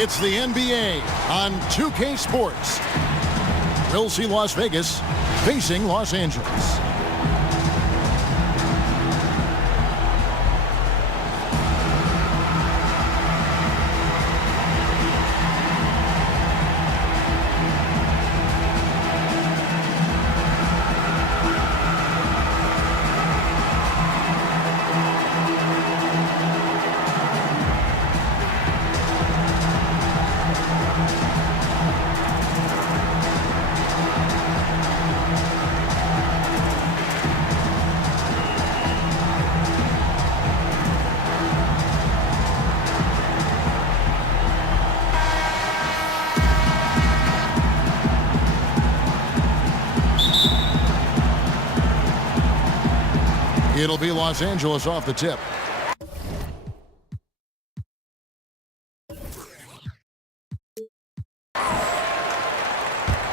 It's the NBA on 2K Sports. We'll see Las Vegas facing Los Angeles. It'll be Los Angeles off the tip.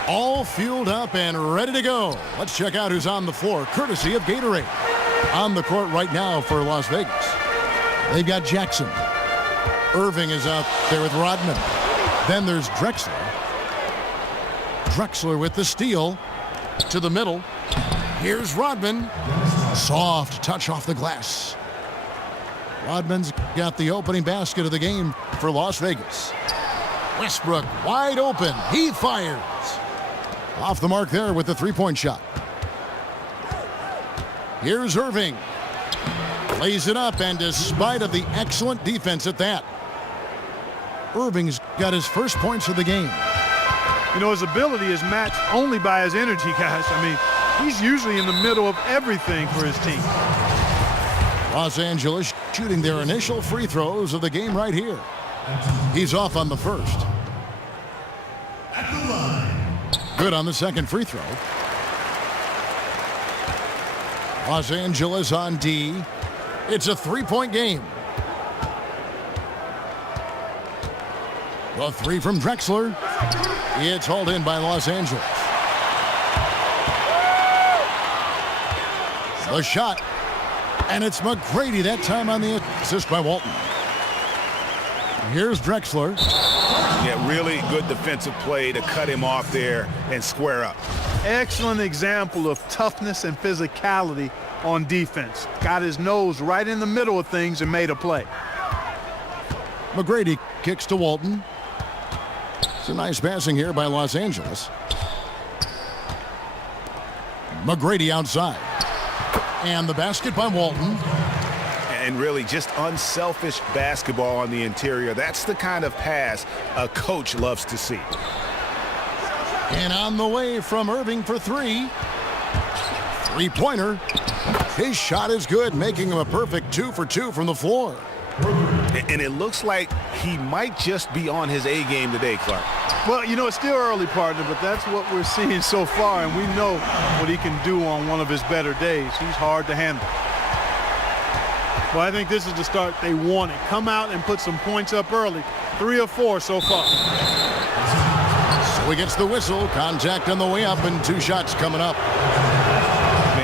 All fueled up and ready to go. Let's check out who's on the floor, courtesy of Gatorade. On the court right now for Las Vegas, they've got Jackson. Irving is out there with Rodman. Then there's Drexler. Drexler with the steal to the middle. Here's Rodman. Soft touch off the glass. Rodman's got the opening basket of the game for Las Vegas. Westbrook wide open. He fires. Off the mark there with the three-point shot. Here's Irving. Lays it up, and despite of the excellent defense at that, Irving's got his first points of the game. You know, his ability is matched only by his energy, guys. I mean, he's usually in the middle of everything for his team. Los Angeles shooting their initial free throws of the game right here. He's off on the first. Good on the second free throw. Los Angeles on D. It's a three-point game. The three from Drexler. It's hauled in by Los Angeles. The shot. And it's McGrady that time on the assist by Walton. Here's Drexler. Yeah, really good defensive play to cut him off there and square up. Excellent example of toughness and physicality on defense. Got his nose right in the middle of things and made a play. McGrady kicks to Walton. It's a nice passing here by Los Angeles. McGrady outside. And the basket by Walton. And really just unselfish basketball on the interior. That's the kind of pass a coach loves to see. And on the way from Irving for three. Three-pointer. His shot is good, making him a perfect 2 for 2 from the floor. And it looks like he might just be on his A game today, Clark. Well, you know, it's still early, partner, but that's what we're seeing so far, and we know what he can do on one of his better days. He's hard to handle. Well, I think this is the start they wanted. Come out and put some points up early. 3 or 4 so far. So he gets the whistle. Contact on the way up, and 2 shots coming up.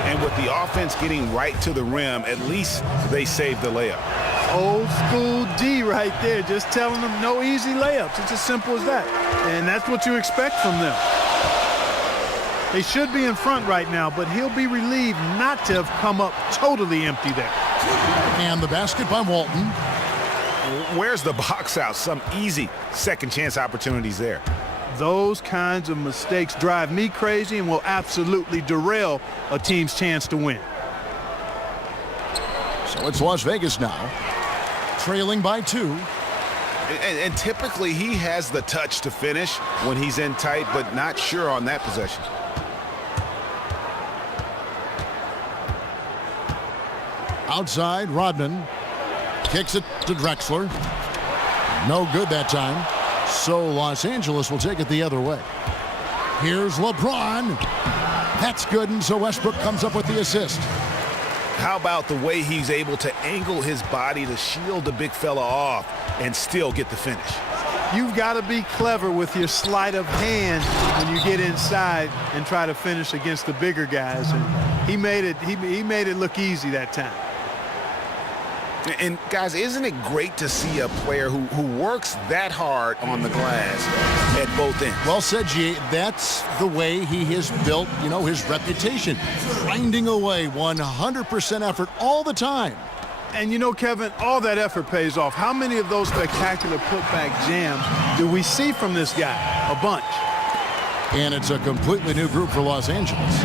And with the offense getting right to the rim, at least they saved the layup. Old school D right there, just telling them no easy layups. It's as simple as that. And that's what you expect from them. They should be in front right now, but he'll be relieved not to have come up totally empty there. And the basket by Walton. Where's the box out? Some easy second chance opportunities there. Those kinds of mistakes drive me crazy and will absolutely derail a team's chance to win. So it's Las Vegas now, trailing by 2. And typically he has the touch to finish when he's in tight, but not sure on that possession. Outside, Rodman kicks it to Drexler. No good that time. So Los Angeles will take it the other way. Here's LeBron. That's good, and so Westbrook comes up with the assist. How about the way he's able to angle his body to shield the big fella off and still get the finish? You've got to be clever with your sleight of hand when you get inside and try to finish against the bigger guys. And he made it look easy that time. And guys, isn't it great to see a player who works that hard on the glass at both ends? Well said, G. That's the way he has built, his reputation. Grinding away 100% effort all the time. And Kevin, all that effort pays off. How many of those spectacular putback jams do we see from this guy? A bunch. And it's a completely new group for Los Angeles.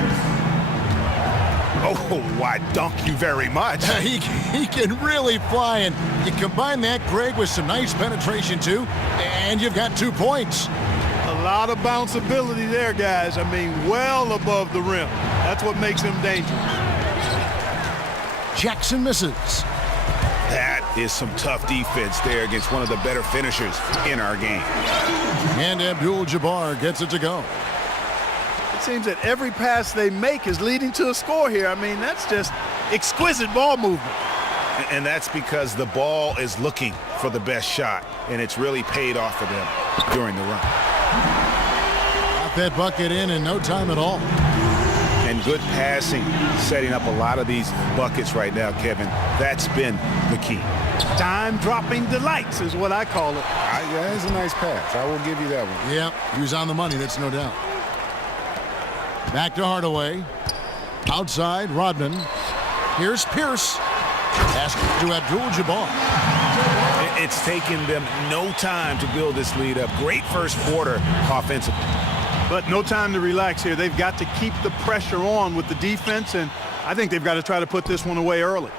Oh, why, dunk you very much. He can really fly, and you combine that, Greg, with some nice penetration, too, and you've got 2 points. A lot of bounceability there, guys. I mean, well above the rim. That's what makes him dangerous. Jackson misses. That is some tough defense there against one of the better finishers in our game. And Abdul-Jabbar gets it to go. It seems that every pass they make is leading to a score here. I mean, that's just exquisite ball movement. And that's because the ball is looking for the best shot, and it's really paid off for them during the run. Got that bucket in no time at all. And good passing, setting up a lot of these buckets right now, Kevin. That's been the key. Time-dropping delights is what I call it. Yeah, it's a nice pass. I will give you that one. Yep, he was on the money, that's no doubt. Back to Hardaway. Outside, Rodman. Here's Pierce. Pass to Abdul-Jabbar. It's taken them no time to build this lead up. Great first quarter offensively. But no time to relax here. They've got to keep the pressure on with the defense, and I think they've got to try to put this one away early.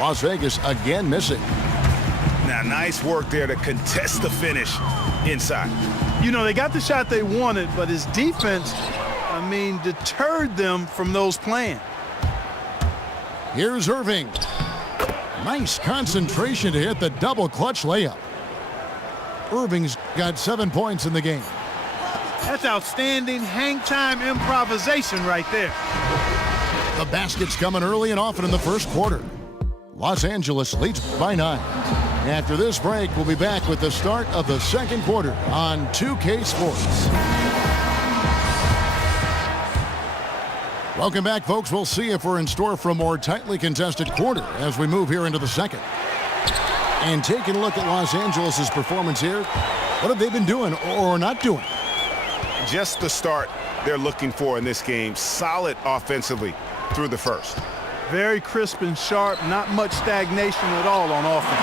Las Vegas again missing. Now, nice work there to contest the finish inside. They got the shot they wanted, but his defense, deterred them from those plans. Here's Irving. Nice concentration to hit the double clutch layup. Irving's got 7 points in the game. That's outstanding hang-time improvisation right there. The basket's coming early and often in the first quarter. Los Angeles leads by 9. After this break, we'll be back with the start of the second quarter on 2K Sports. Welcome back, folks. We'll see if we're in store for a more tightly contested quarter as we move here into the second. And taking a look at Los Angeles' performance here, what have they been doing or not doing? Just the start they're looking for in this game. Solid offensively through the first. Very crisp and sharp, not much stagnation at all on offense.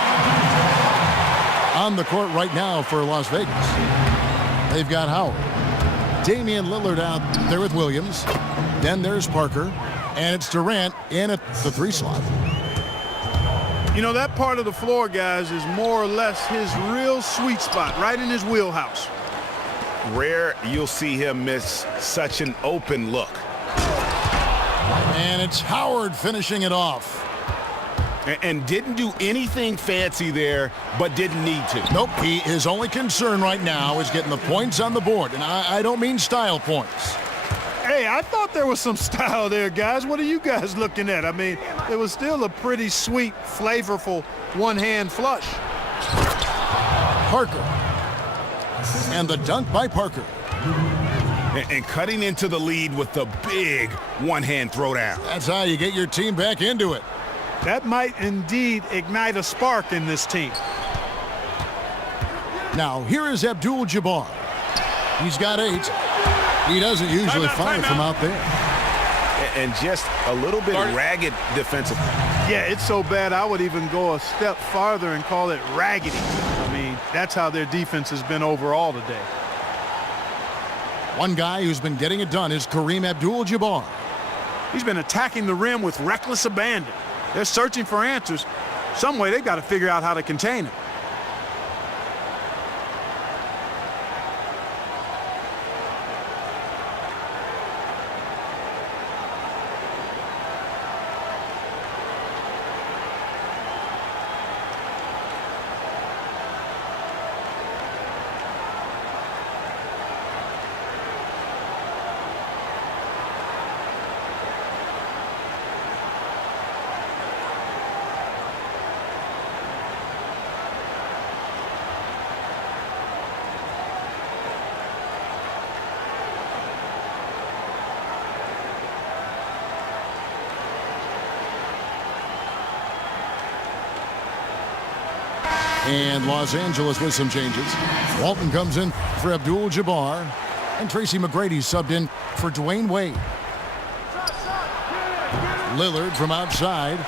On the court right now for Las Vegas, they've got Howard. Damian Lillard out there with Williams. Then there's Parker. And it's Durant in at the 3 slot. That part of the floor, guys, is more or less his real sweet spot, right in his wheelhouse. Rare you'll see him miss such an open look. And it's Howard finishing it off. And didn't do anything fancy there, but didn't need to. Nope, his only concern right now is getting the points on the board. And I don't mean style points. Hey, I thought there was some style there, guys. What are you guys looking at? It was still a pretty sweet, flavorful one-hand flush. Parker. And the dunk by Parker. And cutting into the lead with the big one-hand throwdown. That's how you get your team back into it. That might indeed ignite a spark in this team. Now, here is Abdul-Jabbar. He's got 8. He doesn't usually fire from out there. And just a little bit ragged defensively. Yeah, it's so bad I would even go a step farther and call it raggedy. That's how their defense has been overall today. One guy who's been getting it done is Kareem Abdul-Jabbar. He's been attacking the rim with reckless abandon. They're searching for answers. Some way they've got to figure out how to contain him. And Los Angeles with some changes. Walton comes in for Abdul-Jabbar. And Tracy McGrady subbed in for Dwayne Wade. Lillard from outside.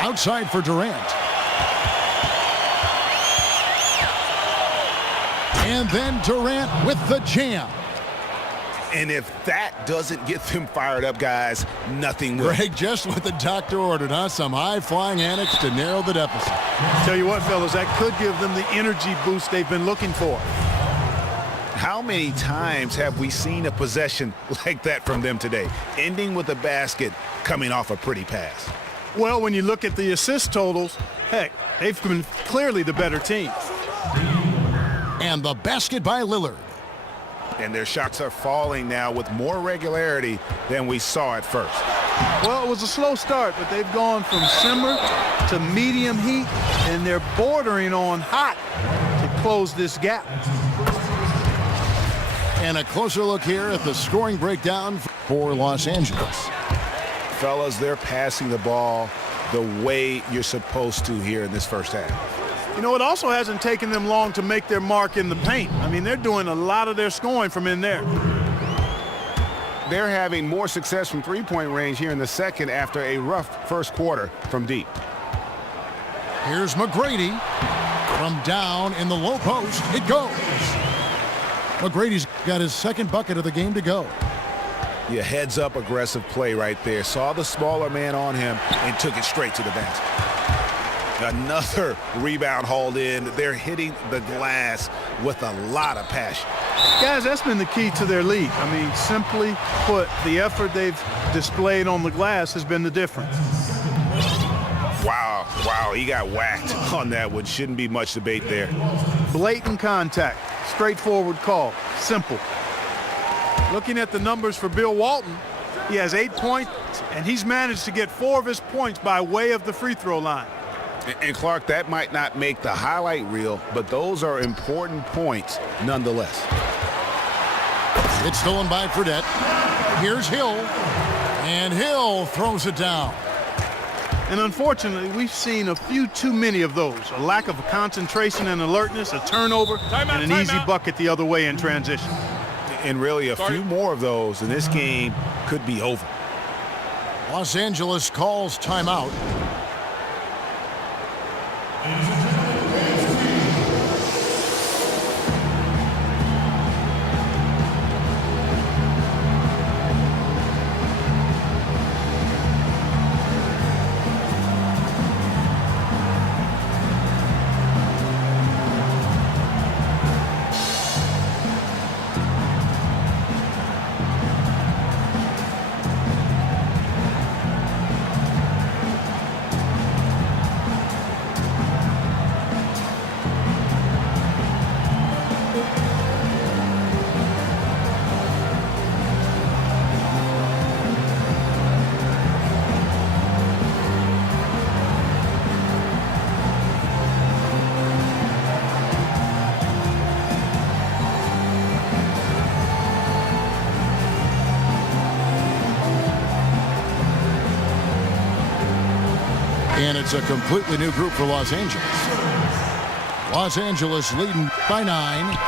Outside for Durant. And then Durant with the jam. And if that doesn't get them fired up, guys, nothing will. Greg, just what the doctor ordered, huh? Some high-flying antics to narrow the deficit. Tell you what, fellas, that could give them the energy boost they've been looking for. How many times have we seen a possession like that from them today, ending with a basket coming off a pretty pass? Well, when you look at the assist totals, heck, they've been clearly the better team. And the basket by Lillard. And their shots are falling now with more regularity than we saw at first. Well, it was a slow start, but they've gone from simmer to medium heat, and they're bordering on hot to close this gap. And a closer look here at the scoring breakdown for Los Angeles. Fellas, they're passing the ball the way you're supposed to here in this first half. You know, it also hasn't taken them long to make their mark in the paint. I mean, they're doing a lot of their scoring from in there. They're having more success from three-point range here in the second after a rough first quarter from deep. Here's McGrady from down in the low post. It goes. McGrady's got his second bucket of the game to go. Yeah, heads-up aggressive play right there. Saw the smaller man on him and took it straight to the basket. Another rebound hauled in. They're hitting the glass with a lot of passion. Guys, that's been the key to their lead. I mean, simply put, the effort they've displayed on the glass has been the difference. Wow, he got whacked on that one. Shouldn't be much debate there. Blatant contact, straightforward call, simple. Looking at the numbers for Bill Walton, he has 8 points, and he's managed to get 4 of his points by way of the free throw line. And Clark, that might not make the highlight reel, but those are important points nonetheless. It's stolen by Fredette. Here's Hill, and Hill throws it down. And unfortunately, we've seen a few too many of those. A lack of concentration and alertness, a turnover, and an easy bucket the other way in transition. And really a few more of those, and this game could be over. Los Angeles calls timeout. And it's a completely new group for Los Angeles. Los Angeles leading by 9.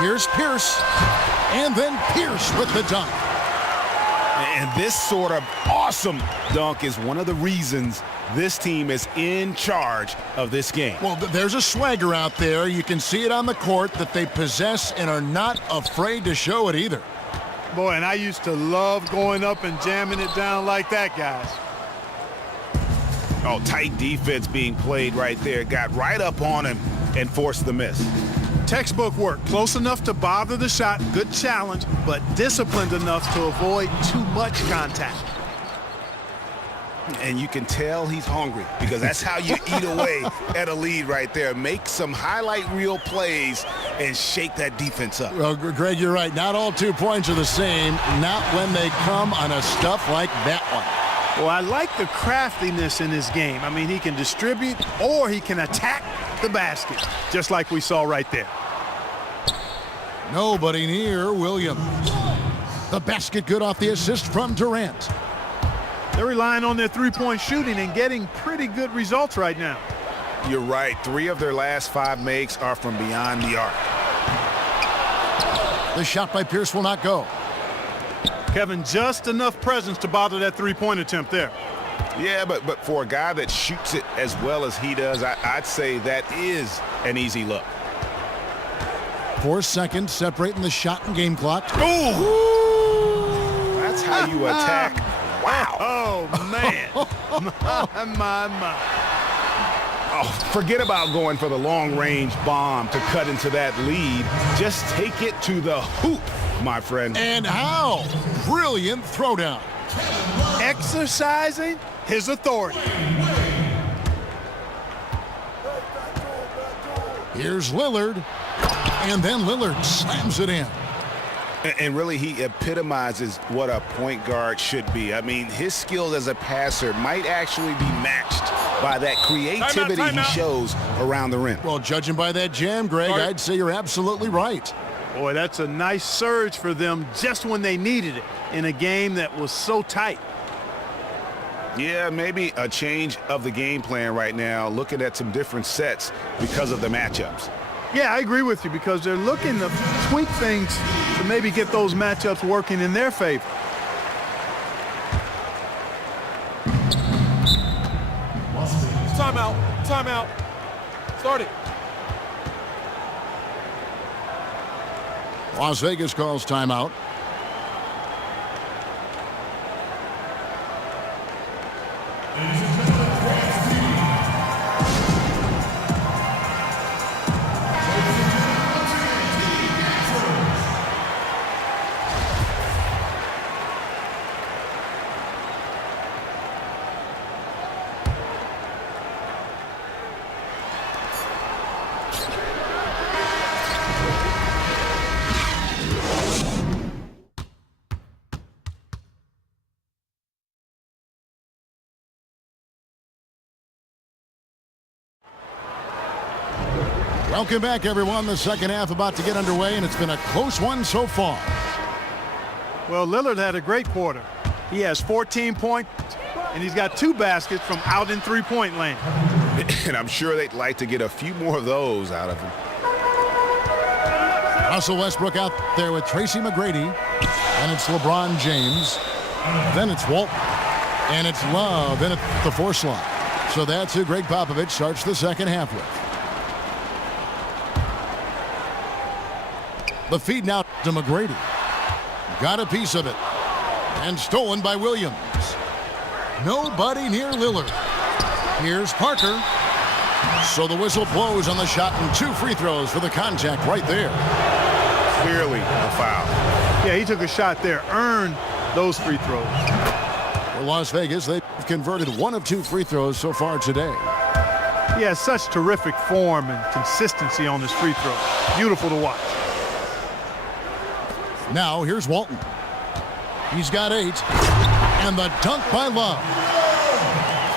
Here's Pierce. And then Pierce with the dunk. And this sort of awesome dunk is one of the reasons this team is in charge of this game. Well, there's a swagger out there. You can see it on the court that they possess and are not afraid to show it either. Boy, and I used to love going up and jamming it down like that, guys. Oh, tight defense being played right there. Got right up on him and forced the miss. Textbook work. Close enough to bother the shot. Good challenge, but disciplined enough to avoid too much contact. And you can tell he's hungry because that's how you eat away at a lead right there. Make some highlight reel plays and shake that defense up. Well, Greg, you're right. Not all 2 points are the same. Not when they come on a stuff like that one. Well, I like the craftiness in his game. I mean, he can distribute or he can attack the basket, just like we saw right there. Nobody near Williams. The basket good off the assist from Durant. They're relying on their three-point shooting and getting pretty good results right now. You're right. 3 of their last 5 makes are from beyond the arc. The shot by Pierce will not go. Kevin, just enough presence to bother that three-point attempt there. Yeah, but for a guy that shoots it as well as he does, I'd say that is an easy look. 4 seconds separating the shot and game clock. Ooh! That's how you attack. Wow. Oh, man. my. Oh, forget about going for the long-range bomb to cut into that lead. Just take it to the hoop, my friend. And how? Brilliant throwdown. Exercising his authority. Here's Lillard. And then Lillard slams it in. And really, he epitomizes what a point guard should be. I mean, his skills as a passer might actually be matched by that creativity he shows around the rim. Well, judging by that jam, Greg, I'd say you're absolutely right. Boy, that's a nice surge for them just when they needed it in a game that was so tight. Yeah, maybe a change of the game plan right now, looking at some different sets because of the matchups. Yeah, I agree with you because they're looking to tweak things to maybe get those matchups working in their favor. Timeout. Timeout. Start it. Las Vegas calls timeout. Welcome back, everyone. The second half about to get underway, and it's been a close one so far. Well, Lillard had a great quarter. He has 14 points, and he's got 2 baskets from out in three-point land. And I'm sure they'd like to get a few more of those out of him. Russell Westbrook out there with Tracy McGrady. And it's LeBron James. Then it's Walton. And it's Love in at the 4 slot. So that's who Greg Popovich starts the second half with. The feed now to McGrady. Got a piece of it. And stolen by Williams. Nobody near Lillard. Here's Parker. So the whistle blows on the shot and 2 free throws for the contact right there. Clearly a foul. Yeah, he took a shot there, earned those free throws. For Las Vegas, they've converted 1 of 2 free throws so far today. He has such terrific form and consistency on his free throws. Beautiful to watch. Now here's Walton. He's got 8. And the dunk by Love.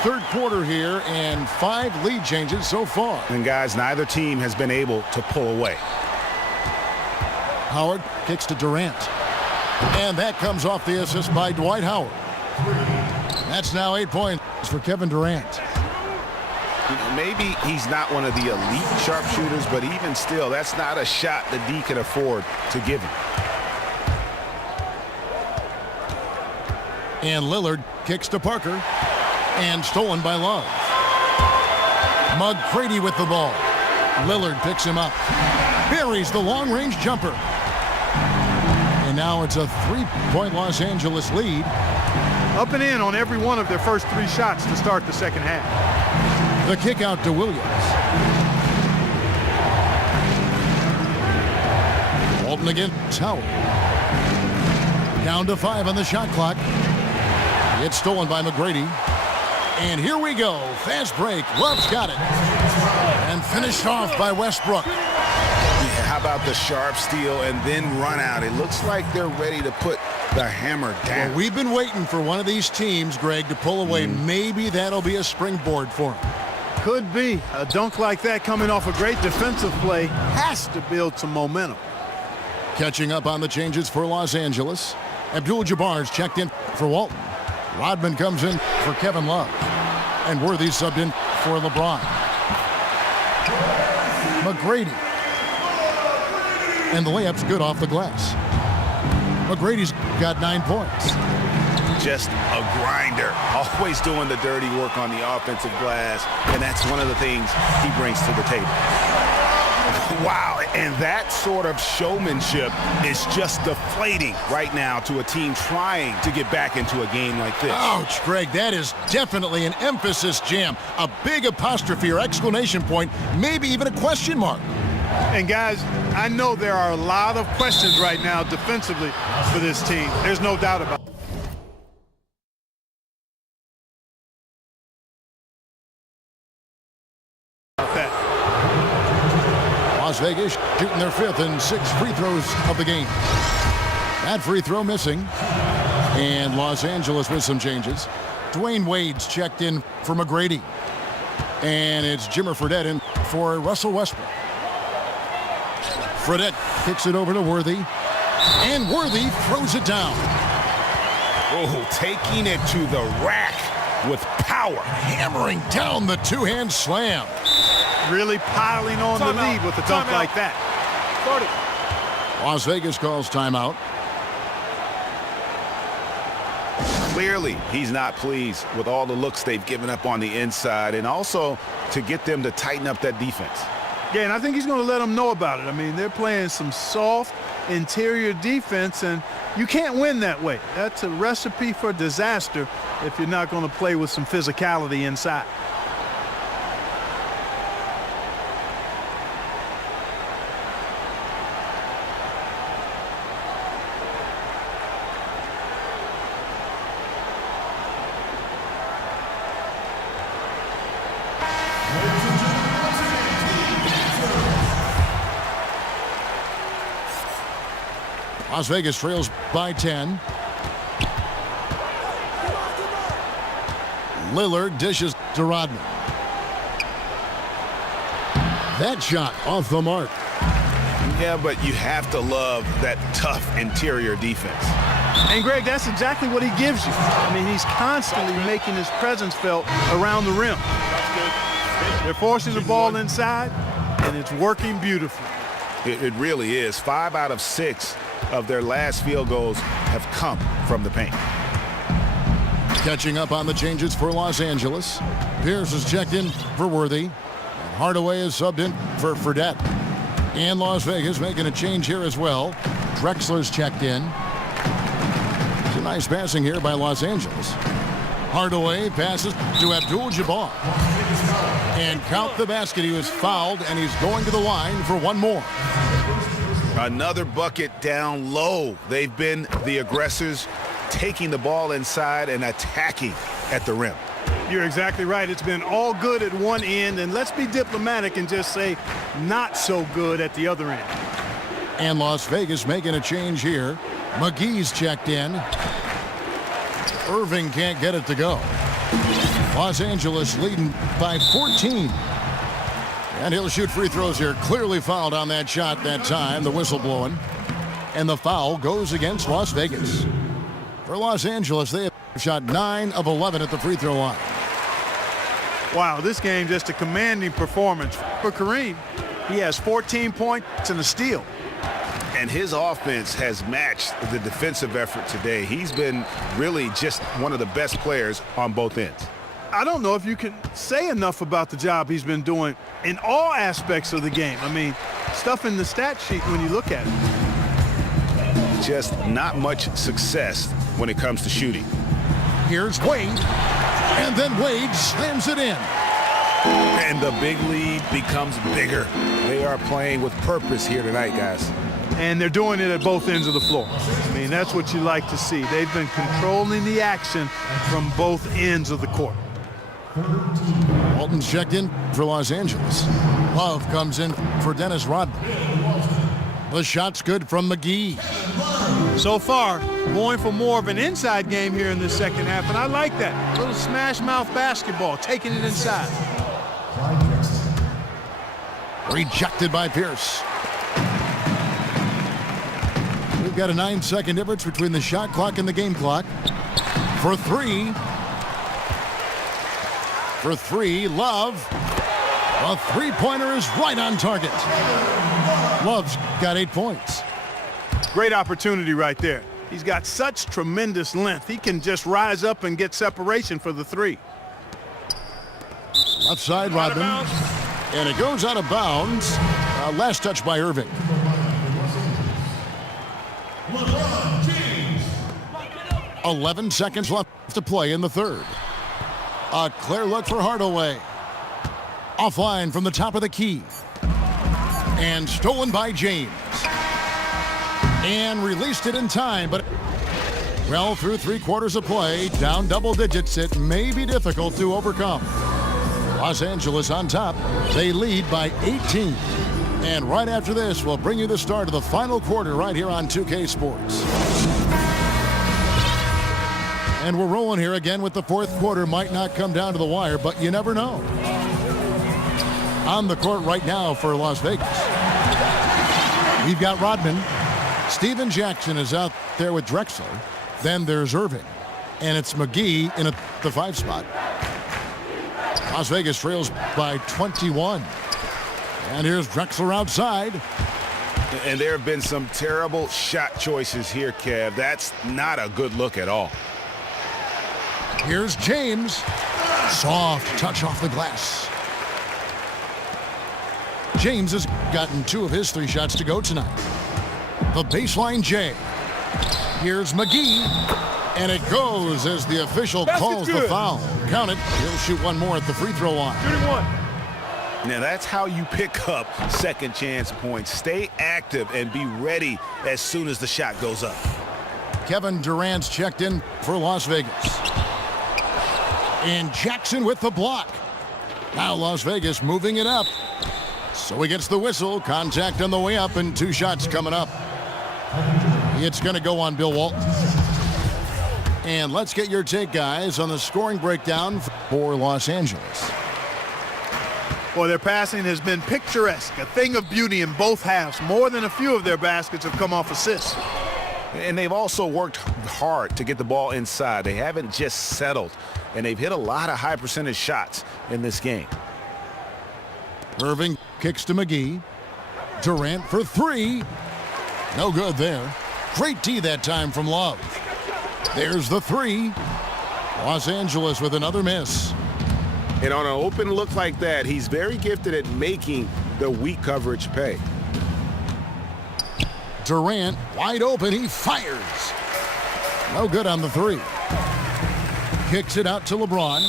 Third quarter here and 5 lead changes so far. And guys, neither team has been able to pull away. Howard kicks to Durant. And that comes off the assist by Dwight Howard. That's now 8 points for Kevin Durant. You know, maybe he's not one of the elite sharpshooters, but even still, that's not a shot that D can afford to give him. And Lillard kicks to Parker. And stolen by Love. McGrady with the ball. Lillard picks him up. Buries the long-range jumper. And now it's a 3-point Los Angeles lead. Up and in on every one of their first 3 shots to start the second half. The kick out to Williams. Walton against Howard. Down to 5 on the shot clock. It's stolen by McGrady. And here we go. Fast break. Love's got it. And finished off by Westbrook. Yeah, how about the sharp steal and then run out? It looks like they're ready to put the hammer down. Well, we've been waiting for one of these teams, Greg, to pull away. Maybe that'll be a springboard for them. Could be. A dunk like that coming off a great defensive play has to build some momentum. Catching up on the changes for Los Angeles. Abdul-Jabbar's checked in for Walton. Rodman comes in for Kevin Love. And Worthy subbed in for LeBron. McGrady. And the layup's good off the glass. McGrady's got 9 points. Just a grinder, always doing the dirty work on the offensive glass, and that's one of the things he brings to the table. Wow, and that sort of showmanship is just deflating right now to a team trying to get back into a game like this. Ouch, Greg, that is definitely an emphasis jam. A big apostrophe or exclamation point, maybe even a question mark. And guys, I know there are a lot of questions right now defensively for this team. There's no doubt about it. Las Vegas shooting their 5th and 6th free throws of the game. That free throw missing. And Los Angeles with some changes. Dwayne Wade's checked in for McGrady. And it's Jimmer Fredette in for Russell Westbrook. Fredette kicks it over to Worthy. And Worthy throws it down. Oh, taking it to the rack with power. Hammering down the two-hand slam. Really piling on the lead with a dunk like that. Start it. Las Vegas calls timeout. Clearly, he's not pleased with all the looks they've given up on the inside, and also to get them to tighten up that defense. Yeah, and I think he's going to let them know about it. I mean, they're playing some soft interior defense, and you can't win that way. That's a recipe for disaster if you're not going to play with some physicality inside. Las Vegas trails by 10. Lillard dishes to Rodman. That shot off the mark. Yeah, but you have to love that tough interior defense. And, Greg, that's exactly what he gives you. I mean, he's constantly making his presence felt around the rim. They're forcing the ball inside, and it's working beautifully. It really is. 5 out of 6 of their last field goals have come from the paint. Catching up on the changes for Los Angeles. Pierce is checked in for Worthy. And Hardaway is subbed in for Fredette. And Las Vegas making a change here as well. Drexler's checked in. It's a nice passing here by Los Angeles. Hardaway passes to Abdul-Jabbar. And count the basket. He was fouled, and he's going to the line for one more. Another bucket down low. They've been the aggressors, taking the ball inside and attacking at the rim. You're exactly right. It's been all good at one end, and let's be diplomatic and just say not so good at the other end. And Las Vegas making a change here. McGee's checked in. Irving can't get it to go. Los Angeles leading by 14. And he'll shoot free throws here. Clearly fouled on that shot that time. The whistle blowing. And the foul goes against Las Vegas. For Los Angeles, they have shot 9 of 11 at the free throw line. Wow, this game just a commanding performance for Kareem. He has 14 points and a steal. And his offense has matched the defensive effort today. He's been really just one of the best players on both ends. I don't know if you can say enough about the job he's been doing in all aspects of the game. I mean, stuff in the stat sheet when you look at it. Just not much success when it comes to shooting. Here's Wade. And then Wade slams it in. And the big lead becomes bigger. They are playing with purpose here tonight, guys. And they're doing it at both ends of the floor. I mean, that's what you like to see. They've been controlling the action from both ends of the court. Walton's checked in for Los Angeles. Love comes in for Dennis Rodman. The shot's good from McGee. So far, going for more of an inside game here in the second half, and I like that. A little smash mouth basketball, taking it inside. Rejected by Pierce. We've got a 9-second difference between the shot clock and the game clock. For three. For three, Love. A three-pointer is right on target. Love's got 8 points. Great opportunity right there. He's got such tremendous length. He can just rise up and get separation for the three. Left side, Rodman. And it goes out of bounds. Last touch by Irving. 11 seconds left to play in the third. A clear look for Hardaway. Offline from the top of the key. And stolen by James. And released it in time, but well, through 3/4 of play, down double digits, it may be difficult to overcome. Los Angeles on top. They lead by 18. And right after this, we'll bring you the start of the final quarter right here on 2K Sports. And we're rolling here again with the fourth quarter. Might not come down to the wire, but you never know. On the court right now for Las Vegas, we've got Rodman. Steven Jackson is out there with Drexler. Then there's Irving. And it's McGee in the 5 spot. Las Vegas trails by 21. And here's Drexler outside. And there have been some terrible shot choices here, Kev. That's not a good look at all. Here's James. Soft touch off the glass. James has gotten 2 of his 3 shots to go tonight. The baseline J. Here's McGee. And it goes as the official calls the foul. Count it. He'll shoot 1 more at the free throw line. Shooting 1. Now that's how you pick up second chance points. Stay active and be ready as soon as the shot goes up. Kevin Durant's checked in for Las Vegas. And Jackson with the block. Now Las Vegas moving it up. So he gets the whistle. Contact on the way up and 2 shots coming up. It's going to go on Bill Walton. And let's get your take, guys, on the scoring breakdown for Los Angeles. Well, their passing has been picturesque, a thing of beauty in both halves. More than a few of their baskets have come off assists. And they've also worked hard to get the ball inside. They haven't just settled. And they've hit a lot of high percentage shots in this game. Irving kicks to McGee. Durant for 3. No good there. Great D that time from Love. There's the 3. Los Angeles with another miss. And on an open look like that, he's very gifted at making the weak coverage pay. Durant wide open. He fires. No good on the 3. Kicks it out to LeBron.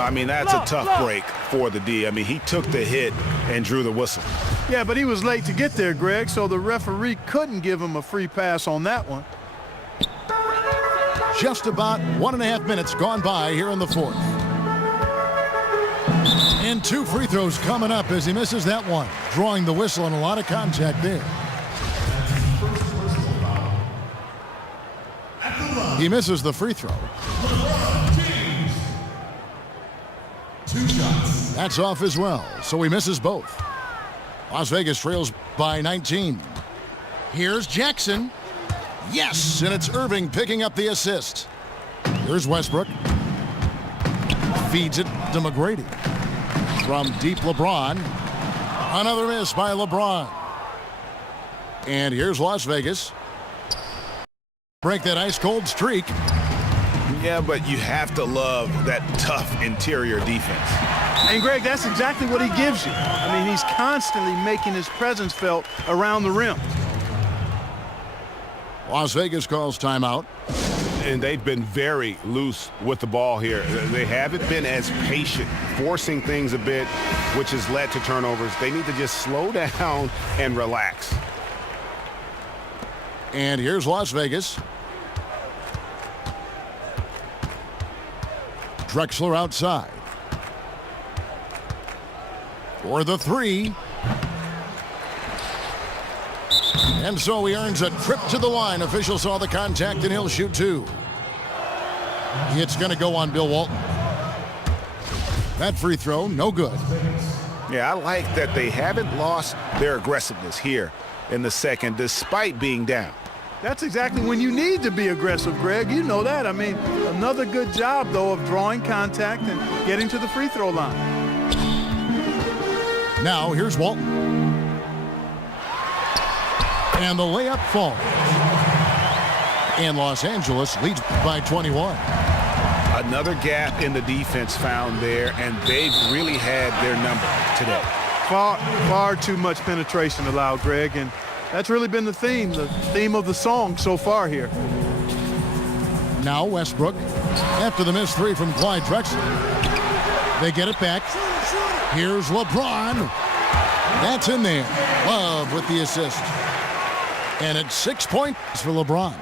I mean, that's a tough break for the D. I mean, he took the hit and drew the whistle. Yeah, but he was late to get there, Greg, so the referee couldn't give him a free pass on that one. Just about 1.5 minutes gone by here in the fourth. And 2 free throws coming up as he misses that one. Drawing the whistle and a lot of contact there. He misses the free throw. 2 shots. That's off as well, so he misses both. Las Vegas trails by 19. Here's Jackson. Yes, and it's Irving picking up the assist. Here's Westbrook. Feeds it to McGrady. From deep, LeBron. Another miss by LeBron. And here's Las Vegas. Break that ice-cold streak. Yeah, but you have to love that tough interior defense. And, Greg, that's exactly what he gives you. I mean, he's constantly making his presence felt around the rim. Las Vegas calls timeout. And they've been very loose with the ball here. They haven't been as patient, forcing things a bit, which has led to turnovers. They need to just slow down and relax. And here's Las Vegas. Drexler outside. For the 3. And so he earns a trip to the line. Official saw the contact and he'll shoot 2. It's going to go on Bill Walton. That free throw, no good. Yeah, I like that they haven't lost their aggressiveness here in the second despite being down. That's exactly when you need to be aggressive, Greg. You know that. I mean, another good job, though, of drawing contact and getting to the free throw line. Now here's Walton. And the layup falls. And Los Angeles leads by 21. Another gap in the defense found there, and they've really had their number today. Far too much penetration allowed, Greg, and that's really been the theme of the song so far here. Now Westbrook, after the missed three from Clyde Drexler. They get it back. Here's LeBron. That's in there. Love with the assist. And it's 6 points for LeBron.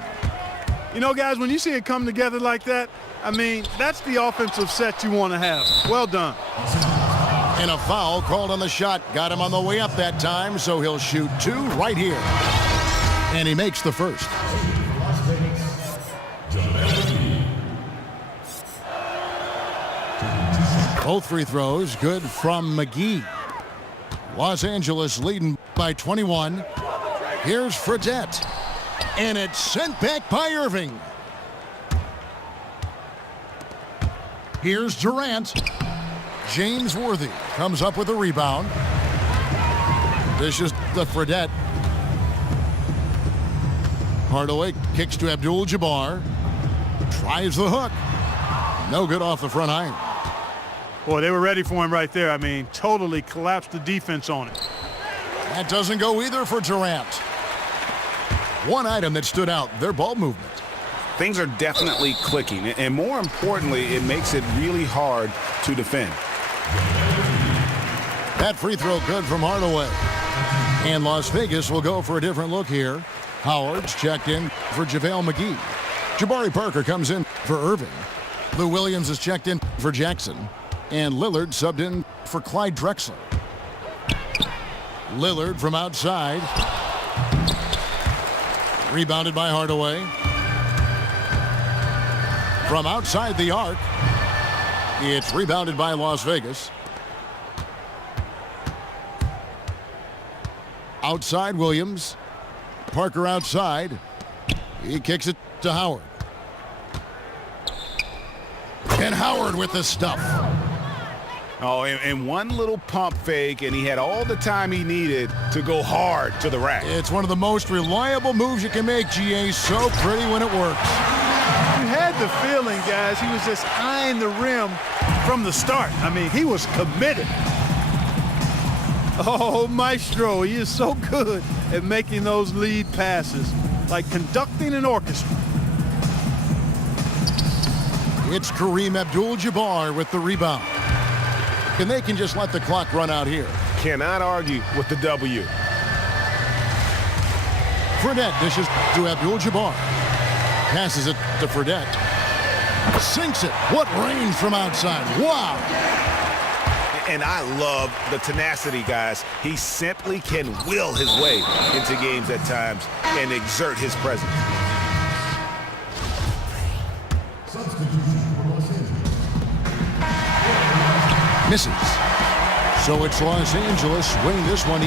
You know, guys, when you see it come together like that, I mean, that's the offensive set you want to have. Well done. And a foul called on the shot. Got him on the way up that time, so he'll shoot two right here. And he makes the first. Both free throws good from McGee. Los Angeles leading by 21. Here's Fredette. And it's sent back by Irving. Here's Durant. James Worthy comes up with a rebound. Dishes to Fredette. Hardaway kicks to Abdul-Jabbar. Tries the hook. No good off the front iron. Boy, they were ready for him right there. I mean, totally collapsed the defense on it. That doesn't go either for Durant. One item that stood out, their ball movement. Things are definitely clicking, and more importantly, it makes it really hard to defend. That free throw good from Hardaway. And Las Vegas will go for a different look here. Howard's checked in for JaVale McGee. Jabari Parker comes in for Irving. Lou Williams is checked in for Jackson. And Lillard subbed in for Clyde Drexler. Lillard from outside. Rebounded by Hardaway. From outside the arc. It's rebounded by Las Vegas. Outside Williams. Parker outside. He kicks it to Howard. And Howard with the stuff. Oh, and one little pump fake, and he had all the time he needed to go hard to the rack. It's one of the most reliable moves you can make, GA. So pretty when it works. You had the feeling, guys, he was just eyeing the rim from the start. I mean, he was committed. Oh, Maestro, he is so good at making those lead passes, like conducting an orchestra. It's Kareem Abdul-Jabbar with the rebound. And they can just let the clock run out here. Cannot argue with the W. Fredette dishes to Abdul-Jabbar. Passes it to Fredette. Sinks it. What range from outside. Wow. And I love the tenacity, guys. He simply can will his way into games at times and exert his presence. Misses. So it's Los Angeles winning this one